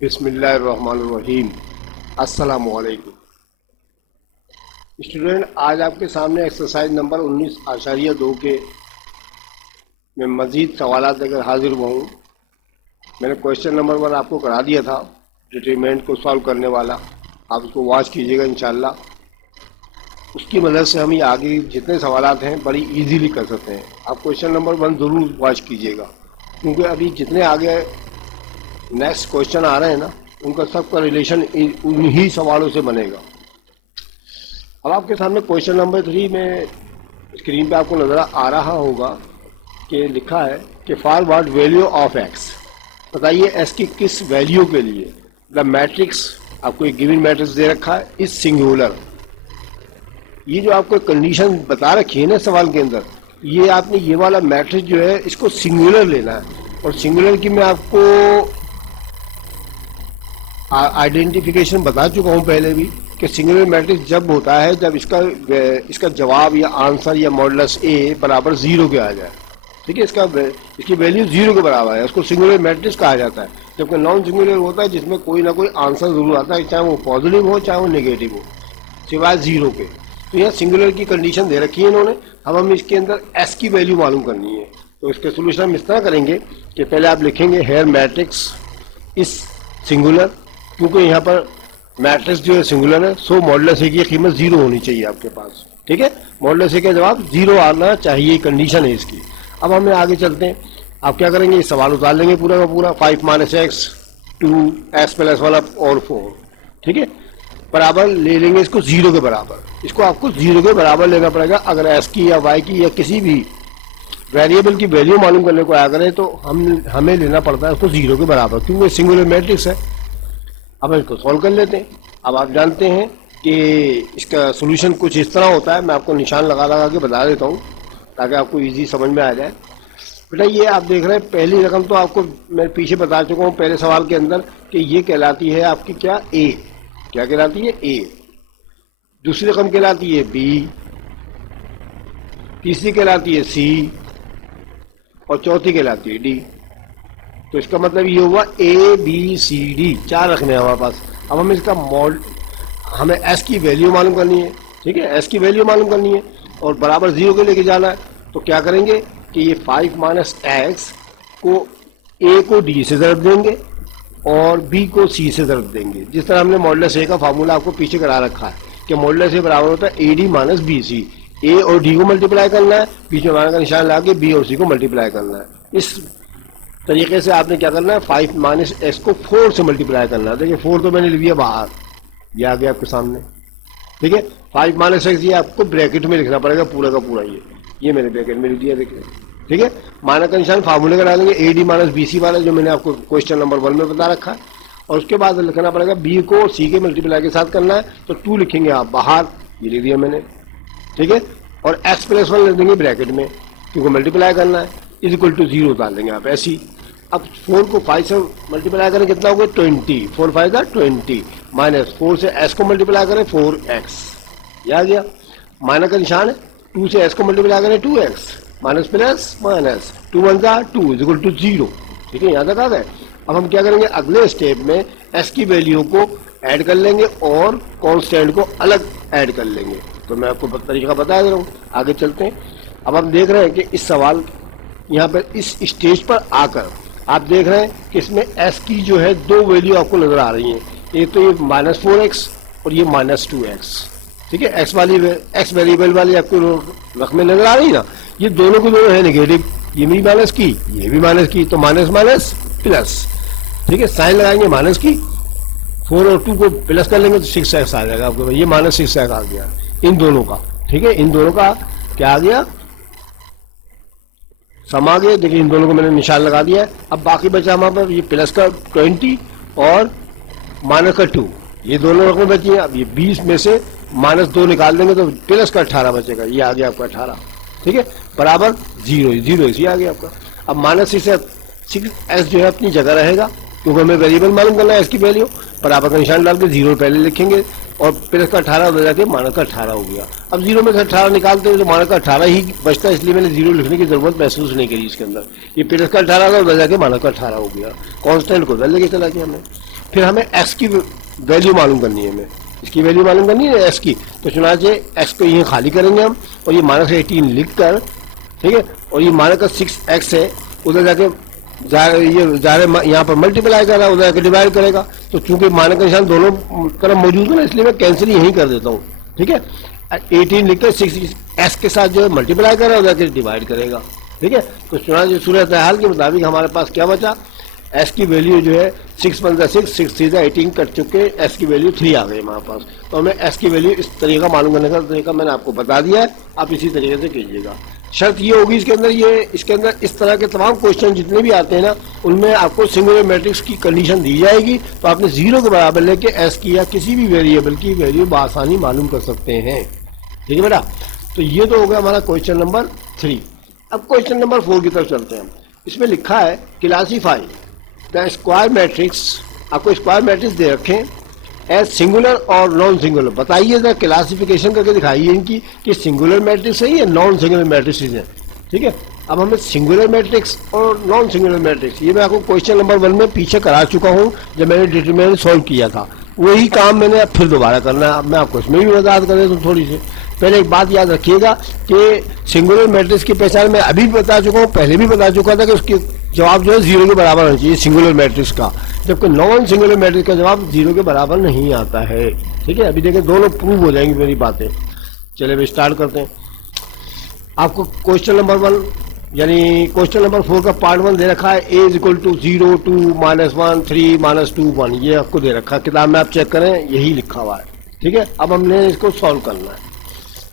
बिस्मिल्लाहिर्रहमानिर्रहीम। अस्सलामुअलैकुम स्टूडेंट, आज आपके सामने एक्सरसाइज नंबर 19.2 के में मज़ीद सवालात लेकर हाजिर हुआ हूँ। मैंने क्वेश्चन नंबर 1 आपको करा दिया था, डिटरमिनेंट को सॉल्व करने वाला। आप उसको वॉच कीजिएगा इंशाल्लाह। उसकी मदद से हम ये आगे जितने सवालात हैं बड़ी इजीली कर सकते हैं। आप क्वेश्चन नंबर 1 ज़रूर वॉच कीजिएगा, क्योंकि अभी जितने आगे नेक्स्ट क्वेश्चन आ रहे हैं ना, उनका सबका रिलेशन उन्हीं सवालों से बनेगा। अब आपके सामने क्वेश्चन नंबर 3 में स्क्रीन पे आपको नजर आ रहा होगा कि लिखा है कि for what value of x. बताइए एक्स की किस वैल्यू के लिए द मैट्रिक्स, आपको एक गिवन मैट्रिक्स दे रखा है, इज सिंगुलर। ये जो आपको कंडीशन बता रखी है ना सवाल के अंदर, ये आपने ये वाला मैट्रिक्स जो है इसको सिंगुलर लेना है। और सिंगुलर की मैं आपको आइडेंटिफिकेशन बता चुका हूं पहले भी कि सिंगुलर मैट्रिक्स जब होता है जब इसका जवाब या आंसर या मॉडुलस ए बराबर 0 के आ जाए। ठीक है, इसकी वैल्यू 0 के बराबर है, उसको सिंगुलर मैट्रिक्स कहा जाता है। जबकि नॉन सिंगुलर होता है जिसमें कोई ना कोई आंसर जरूर आता है, चाहे वो पॉजिटिव हो चाहे वो नेगेटिव हो, सिवाय 0 के। तो यहाँ सिंगुलर की कंडीशन दे रखी है इन्होंने। अब हम इसके अंदर एस की वैल्यू मालूम करनी है। तो इसके सोल्यूशन हम इस तरह करेंगे कि पहले आप लिखेंगे हेयर मैट्रिक्स इज सिंगुलर, क्योंकि यहाँ पर मैट्रिक्स जो है सिंगुलर है, सो मॉडुलस ए की कीमत 0 होनी चाहिए आपके पास। ठीक है, मॉडुलस ए का जवाब 0 आना चाहिए, कंडीशन है इसकी। अब हमें आगे चलते हैं। आप क्या करेंगे, ये सवाल उतार लेंगे पूरा का पूरा, 5 - x 2 x प्लस वाला और 4। ठीक है, बराबर ले लेंगे इसको 0 के बराबर। इसको आपको 0 के बराबर लेना पड़ेगा। अगर एस की या वाई की या किसी भी वेरिएबल की वैल्यू मालूम करने को आया करें तो हमें लेना पड़ता है उसको 0 के बराबर, क्योंकि सिंगुलर मैट्रिक्स है। अब इसको सॉल्व कर लेते हैं। अब आप जानते हैं कि इसका सोल्यूशन कुछ इस तरह होता है। मैं आपको निशान लगा लगा के बता देता हूँ ताकि आपको इजी समझ में आ जाए। बेटा ये आप देख रहे हैं, पहली रकम तो आपको मैं पीछे बता चुका हूँ पहले सवाल के अंदर कि ये कहलाती है आपकी क्या, ए। क्या कहलाती है, ए। दूसरी रकम कहलाती है बी, तीसरी कहलाती है सी और चौथी कहलाती है डी। तो इसका मतलब ये हुआ ए बी सी डी, 4 रखने हैं हमारे पास। अब हम इसका हमें एस की वैल्यू मालूम करनी है। ठीक है, एस की वैल्यू मालूम करनी है और बराबर 0 के लेके जाना है। तो क्या करेंगे कि ये 5 - x को ए को डी से ज़रब देंगे और बी को सी से ज़रब देंगे। जिस तरह हमने मॉडुलस ए का फार्मूला आपको पीछे करा रखा है कि मॉडुलस ए बराबर होता है A D minus B C. A और डी को मल्टीप्लाई करना है, बीच में माइनस का निशान लगा के बी और सी को मल्टीप्लाई करना है। इस तरीके से आपने क्या करना है, 5 - x को 4 से मल्टीप्लाई करना है। देखिए 4 तो मैंने लिख दिया बाहर, ये आ गया आपके सामने। ठीक है, 5 - x ये आपको ब्रैकेट में लिखना पड़ेगा पूरा का पूरा। ये मैंने ब्रैकेट में लिख दिया, देखिए। ठीक है, माइनस का निशान फार्मूले का डालेंगे, A D minus B C वाला जो मैंने आपको क्वेश्चन नंबर 1 में बता रखा है। और उसके बाद लिखना पड़ेगा बी को सी के मल्टीप्लाई के साथ करना है, तो 2 लिखेंगे आप बाहर, ये लिख दिया मैंने। ठीक है, और x + 1 लिख देंगे ब्रैकेट में, क्योंकि मल्टीप्लाई करना है, इज इक्वल टू 0 डाल देंगे आप ऐसी। अब 4 को 5 से मल्टीप्लाई करें कितना होगा, 20। 4 5 का 20 माइनस 4 से s को मल्टीप्लाई करें 4x, ये आ गया। माइनस का निशान है, 2 से s को मल्टीप्लाई करें 2x, माइनस प्लस माइनस 2 1 का 2 इज इक्वल टू 0। ठीक है, यहाँ तक आ गए। अब हम क्या करेंगे, अगले स्टेप में s की वैल्यू को ऐड कर लेंगे और कांस्टेंट को अलग ऐड कर लेंगे। तो मैं आपको तरीका बता दे रहा हूँ, आगे चलते हैं। अब हम देख रहे हैं कि इस सवाल यहाँ पर इस स्टेज पर आकर आप देख रहे हैं कि इसमें s की जो है 2 वैल्यू आपको नजर आ रही हैं। एक तो ये -4x और ये -2x। ठीक है, x वेरिएबल वाली आपको रकमें नजर आ रही है ना, ये दोनों के दोनों है नेगेटिव। ये भी माइनस की, ये भी माइनस की, तो माइनस माइनस प्लस। ठीक है, साइन लगाएंगे माइनस की, 4 और 2 को प्लस कर लेंगे तो 6x आ जाएगा आपको। ये -6x आ गया इन दोनों का। ठीक है, इन दोनों का क्या आ गया, सम आ गया। देखिए इन दोनों को मैंने निशान लगा दिया है। अब बाकी बचा हमारे पास ये प्लस का 20 और माइनस का 2, ये दोनों रकमें बची हैं। अब ये 20 में से -2 निकाल देंगे तो प्लस का 18 बचेगा, ये आ गया आपका 18। ठीक है, बराबर 0 इसी आ गया आपका। अब -6s जो है अपनी जगह रहेगा, क्योंकि हमें वेरिएबल मालूम करना है इसकी वैल्यू। बराबर का निशान डाल के 0 पहले लिखेंगे और प्लस का 18 हो जाके माइनस का 18 हो गया। अब 0 में से 18 निकालते हैं तो माइनस का 18 ही बचता है, इसलिए मैंने 0 लिखने की जरूरत महसूस नहीं करी इसके अंदर। ये प्लस का 18 था, उधर जाके माइनस का 18 हो गया। कांस्टेंट को उधर लेके चला गया हमने। फिर हमें एक्स की वैल्यू मालूम करनी है, हमें इसकी वैल्यू मालूम करनी है एक्स की। तो चुनाचे एक्स को यहीं खाली करेंगे हम, और ये -18 लिख कर, ठीक है, और ये माना का 6x है, उधर जाके ये यहाँ पर मल्टीप्लाई कर रहा है, उधर जाके डिवाइड करेगा। तो चूंकि माना का निशान दोनों तरफ मौजूद है ना, इसलिए मैं कैंसिल यहीं कर देता हूँ, ठीक है। 18 लिख कर 6x के साथ जो है मल्टीप्लाई कर रहा है, उधर जाके डिवाइड करेगा, ठीक है। तो चुनाचे सूरत हाल के मुताबिक हमारे पास क्या बचा, एस की वैल्यू जो है 6 × 6, 6 × 18 कट चुके, एस की वैल्यू 3 आ गई हमारे पास। तो हमें एस की वैल्यू इस तरीका मालूम करने का तरीका मैंने आपको बता दिया है, आप इसी तरीके से कीजिएगा। शर्त ये होगी इसके अंदर इस तरह के तमाम क्वेश्चन जितने भी आते हैं ना, उनमें आपको सिंगुलर मैट्रिक्स की कंडीशन दी जाएगी, तो आपने 0 के बराबर लेके एस की या किसी भी वेरिएबल की वैल्यू बआसानी मालूम कर सकते हैं, ठीक है बेटा। तो ये तो हो गया हमारा क्वेश्चन नंबर 3। अब क्वेश्चन नंबर 4 की तरफ चलते हैं। इसमें लिखा है क्लासीफाई द स्क्वायर मैट्रिक्स, आपको स्क्वायर मैट्रिक्स दे रखें एज सिंगुलर और नॉन सिंगुलर। बताइए जरा, क्लासिफिकेशन करके दिखाइए इनकी कि सिंगुलर मैट्रिक्स है या नॉन सिंगुलर मैट्रिक्स है, ठीक है। अब हमें सिंगुलर मैट्रिक्स और नॉन सिंगुलर मैट्रिक्स, ये मैं आपको क्वेश्चन नंबर 1 में पीछे करा चुका हूँ जब मैंने डिटरमिनेंट सॉल्व किया था, वही काम मैंने अब फिर दोबारा करना है। अब मैं आपको इसमें भी वजाहत कर देता हूँ थोड़ी सी। पहले एक बात याद रखिएगा कि सिंगुलर मैट्रिक्स की पहचान मैं अभी भी बता चुका हूँ, पहले भी बता चुका था कि उसकी जवाब जो है 0 के बराबर होना चाहिए सिंगुलर मैट्रिक्स का, जबकि नॉन सिंगुलर मैट्रिक्स का जवाब 0 के बराबर नहीं आता है, ठीक है। अभी देखें दोनों प्रूव हो जाएंगी मेरी बातें। चलिए अभी स्टार्ट करते हैं। आपको क्वेश्चन नंबर 1 यानी क्वेश्चन नंबर 4 का पार्ट 1 दे रखा है, a = 0, 2, -1, 3, -2, 1, ये आपको दे रखा है किताब में, आप चेक करें यही लिखा हुआ है, ठीक है। अब हमने इसको सॉल्व करना है।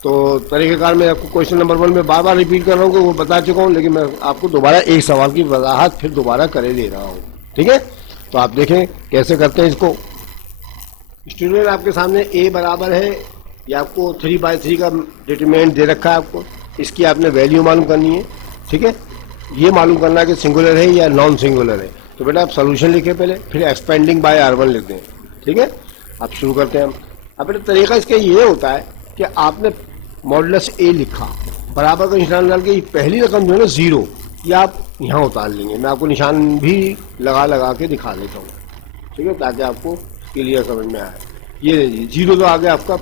तो तरीक़ेकार मैं आपको क्वेश्चन नंबर 1 में बार बार रिपीट कर रहा हूँ, वो बता चुका हूँ, लेकिन मैं आपको दोबारा एक सवाल की वजाहत फिर दोबारा करे दे रहा हूँ, ठीक है। तो आप देखें कैसे करते हैं इसको। स्टूडेंट आपके सामने a बराबर है, या आपको 3/3 का डिटरमिनेंट दे रखा है, आपको इसकी आपने वैल्यू मालूम करनी है, ठीक है। ये मालूम करना है कि सिंगुलर है या नॉन सिंगुलर है। तो बेटा आप सोल्यूशन लिखें पहले, फिर एक्सपेंडिंग बाय R1 लिख दें, ठीक है। आप शुरू करते हैं हम। अब बेटा तरीका इसका ये होता है कि आपने मॉडुलस a लिखा, बराबर का निशान डाल के पहली रकम जो है ना 0, ये आप यहाँ उतार लेंगे। मैं आपको निशान भी लगा के दिखा देता हूँ, ठीक है, ताकि आपको क्लियर समझ में आए। ये लीजिए 0 तो आ गया आपका।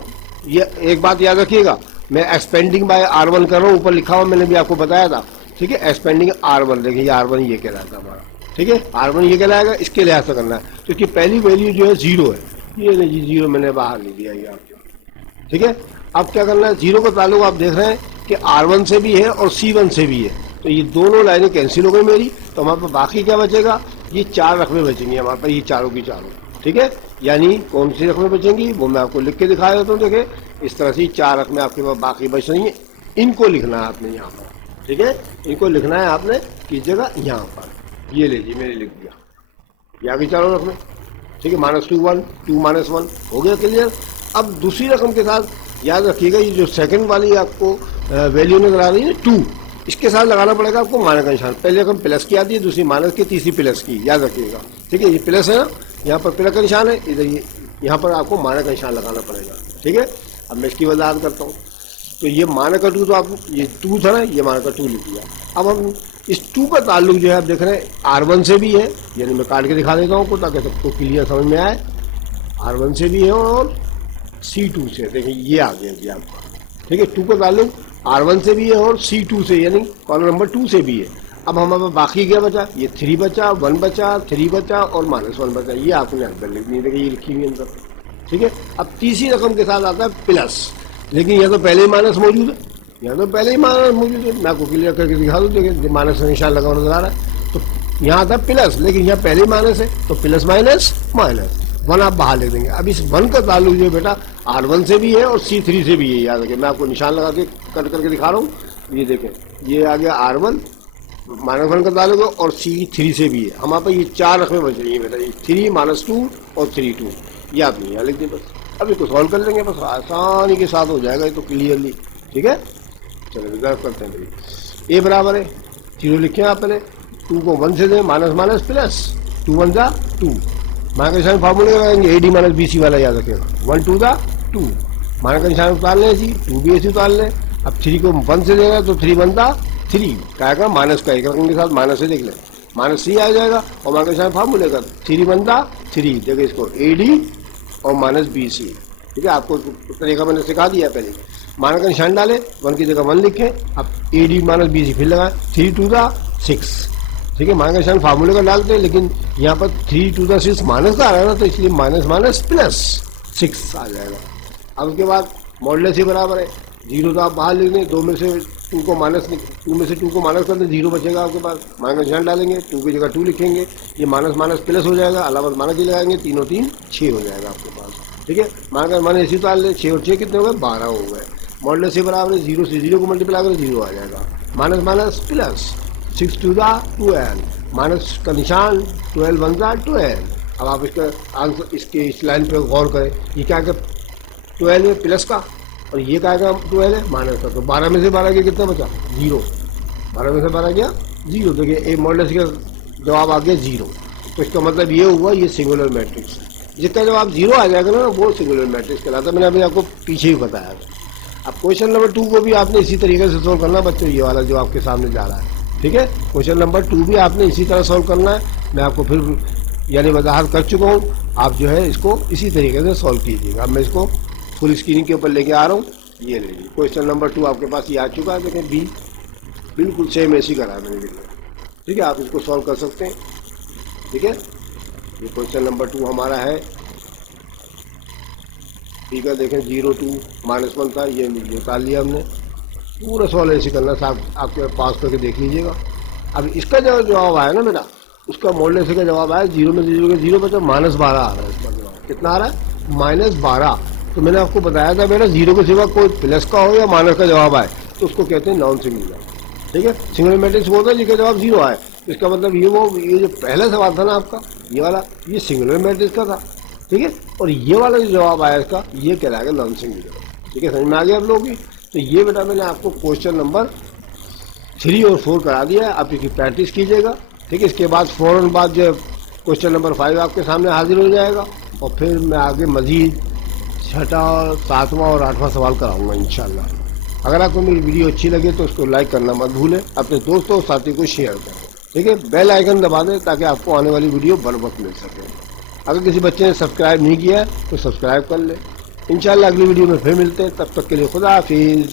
ये एक बात याद रखिएगा, मैं एक्सपेंडिंग बाय R1 कर रहा हूँ, ऊपर लिखा हुआ मैंने भी आपको बताया था, ठीक है। एक्सपेंडिंग R1, देखिए R1 ये कहलाता है हमारा, ठीक है। R1 ये कहलाएगा, इसके लिहाज से करना है, क्योंकि पहली वैल्यू जो है 0 है। ये लीजिए 0 मैंने बाहर ले दिया ये आपको, ठीक है। अब क्या करना है, 0 का ताल्लुक आप देख रहे हैं कि R1 से भी है और C1 से भी है, तो ये दोनों लाइनें कैंसिल हो गई मेरी। तो हमारे पास बाकी क्या बचेगा, ये 4 रकमें बचेंगी हमारे पास, ये चारों की चारों, ठीक है। यानी कौन सी रकमें बचेंगी वो मैं आपको लिख के दिखा देता हूँ। देखें इस तरह से 4 रकमें आपके पास बाकी बच रही हैं, इनको लिखना है आपने यहाँ पर, ठीक है। इनको लिखना है आपने कीजिएगा यहाँ पर। ये लीजिए मैंने लिख दिया, यहाँ की चारों रकमें, ठीक है। -2, 1, 2, -1 हो गया क्लियर। अब दूसरी रकम के साथ याद रखिएगा, ये जो सेकंड वाली आपको वैल्यू नजर आ रही है 2, इसके साथ लगाना पड़ेगा आपको माइनस का निशान। पहले रकम प्लस की आती है, दूसरी माइनस की, तीसरी प्लस की, याद रखिएगा, ठीक है। ये प्लस है ना, यहाँ पर प्लस का निशान है, इधर ये यहाँ पर आपको माइनस का निशान लगाना पड़ेगा, ठीक है। अब मैं इसकी वजाहत करता हूँ। तो ये माइनस का 2, तो आप ये 2 था ना, ये माइनस का 2 लिख दिया। अब हम इस 2 का ताल्लुक जो है आप देख रहे हैं R1 से भी है, यानी मैं काट के दिखा देता हूँ ताकि सबको क्लियर समझ में आए। R1 से भी है और C2 से, देखिए ये आ गया जी आपका, ठीक है। 2 का ताल्लुक R1 से भी है और C2 से, यानी कॉलम नंबर 2 से भी है। अब हमारे पास बाकी क्या बचा, ये 3 बचा, 1 बचा, 3 बचा और -1 बचा, ये आपने अंदर लिखनी है, देखिए ये लिखी हुई अंदर, ठीक है। अब तीसरी रकम के साथ आता है प्लस, लेकिन यहाँ तो पहले ही माइनस मौजूद है, यहाँ तो पहले ही माइनस मौजूद है। मैं आपको क्लियर करके दिखा दूँ, देखिए माइनस का निशान लगा नजर आ रहा है। तो यहाँ आता है प्लस, लेकिन यहाँ पहले ही माइनस है, तो प्लस माइनस माइनस 1 आप बाहर ले देंगे। अब इस 1 का ताल्लुक जो है बेटा R1 से भी है और C3 से भी है, याद रखिए। मैं आपको निशान लगा के कट करके दिखा रहा हूँ, ये देखें ये आ गया R1, -1 का ताल्लुक है और C3 से भी है। हमारे पास ये 4 रकमें बच रही है बेटा, ये 3, -2 और 3, 2, ये आप नहीं यहाँ लिख दें बस। अब इसको सॉल्व कर लेंगे बस, आसानी के साथ हो जाएगा ये तो क्लियरली, ठीक है। चलो रिजर्व करते हैं भाई। A बराबर है 0 लिखें आप पहले, 2 को 1 से दें, माइनस माइनस प्लस, 2 1 जा 2, माइनस का निशान फार्मूले लगाएंगे AD - BC वाला, याद रखेगा। 1 2 जा 2, माइनस का निशान उतार लें जी, 2 भी ऐसे उतार लें। अब 3 को 1 से देगा तो 3 1 जा 3, क्या माइनस का एक रकम के साथ माइनस से देख लें, -3 आ जाएगा और मान का निशान फार्मूले का 3 बनता 3, देखिए इसको AD और -BC। ठीक है, आपको तरीका मैंने सिखा दिया पहले। मान का निशान डाले, 1 की जगह 1 लिखें, अब AD -BC फिर लगाएं, 3 टू द 6। ठीक है, मान का निशान फार्मूले का डालते हैं, लेकिन यहाँ पर 3 टू द 6 माइनस का आ रहा है ना, तो इसलिए माइनस माइनस प्लस 6 आ जाएगा। अब उसके बाद मॉडुलस ही बराबर है, 0 तो आप बाहर लिख दें, 2 में से 2 को माइनस कर दें, 0 बचेगा आपके पास। मान का निशान डालेंगे, 2 की जगह 2 लिखेंगे, ये माइनस माइनस प्लस हो जाएगा, अलावा माइनस ही लगाएंगे, 3 और 3 6 हो जाएगा आपके पास। ठीक है, मान का माइनस इसी डाल लें, 6 और 6 कितने हो गए, 12 हो गए। मॉडुलस से बराबर है, 0 से 0 को मल्टीप्लाई करें, 0 आ जाएगा। Minus minus plus 6 to the 12, minus का निशान 12 1 द 12। अब आप इसका आंसर इसके इस लाइन पे गौर करें, ये क्या है, 12 है प्लस का और ये क्या है 12 है माइनस का, तो 12 में से 12 गया कितना बचा, 0। 12 में से 12 गया 0। देखिए ए मॉडुलस का जवाब आ गया 0। तो इसका मतलब ये हुआ ये सिंगुलर मैट्रिक्स। जिसका जवाब 0 आ जाएगा ना, वो सिंगुलर मैट्रिक्स कहलाता है। मैंने अभी आपको पीछे ही बताया। अब क्वेश्चन नंबर 2 को भी आपने इसी तरीके से सोल्व करना बच्चों, ये वाला जो आपके सामने जा रहा है। ठीक है, क्वेश्चन नंबर 2 भी आपने इसी तरह सोल्व करना है। मैं आपको फिर यानी वजाहत कर चुका हूँ, आप जो है इसको इसी तरीके से सॉल्व कीजिएगा। अब मैं इसको फुल स्क्रीन के ऊपर लेके आ रहा हूँ, ये लीजिए क्वेश्चन नंबर 2 आपके पास ये आ चुका है। देखें बी बिल्कुल सेम ऐसी करा है मैंने बिल्कुल। ठीक है, आप इसको सॉल्व कर सकते हैं। ठीक है, ये क्वेश्चन नंबर 2 हमारा है। ठीक है, देखें 0 2 -1 था, ये निकाल लिया हमने। पूरा सॉल्व ऐसे करना था, आपके पास करके देख लीजिएगा। अब इसका जो जवाब आया ना बेटा, उसका मॉडुलस का जवाब आया 0 में से 0 बचा, -12 आ रहा है इसका जवाब। कितना आ रहा है, -12। तो मैंने आपको बताया था बेटा, 0 के सिवा कोई प्लस का हो या माइनस का जवाब आए तो उसको कहते हैं नॉन सिंगुलर। ठीक है, सिंगुलर मैट्रिक्स वो होता है जिसका जवाब 0 आए। इसका मतलब ये जो पहला सवाल था ना आपका, ये वाला, ये सिंगुलर मैट्रिक्स का था। ठीक है, और ये वाला जो जवाब आया इसका, ये कहलाएगा नॉन सिंगुलर। ठीक है, समझ में आ गया आप लोगों की। तो ये बेटा मैंने आपको क्वेश्चन नंबर 3 और 4 करा दिया है, आप इसकी प्रैक्टिस कीजिएगा। ठीक है, इसके बाद फ़ौरन बाद जो क्वेश्चन नंबर 5 आपके सामने हाजिर हो जाएगा और फिर मैं आगे मज़ीद 6वां 7वां और 8वां सवाल कराऊंगा इंशाल्लाह। अगर आपको मेरी वीडियो अच्छी लगे तो उसको लाइक करना मत भूलें, अपने दोस्तों और साथियों को शेयर करें। ठीक है, बेल आइकन दबा दें ताकि आपको आने वाली वीडियो बर वक्त मिल सके। अगर किसी बच्चे ने सब्सक्राइब नहीं किया है तो सब्सक्राइब कर ले। इंशाल्लाह अगली वीडियो में फिर मिलते हैं, तब तक के लिए खुदा हाफिज़।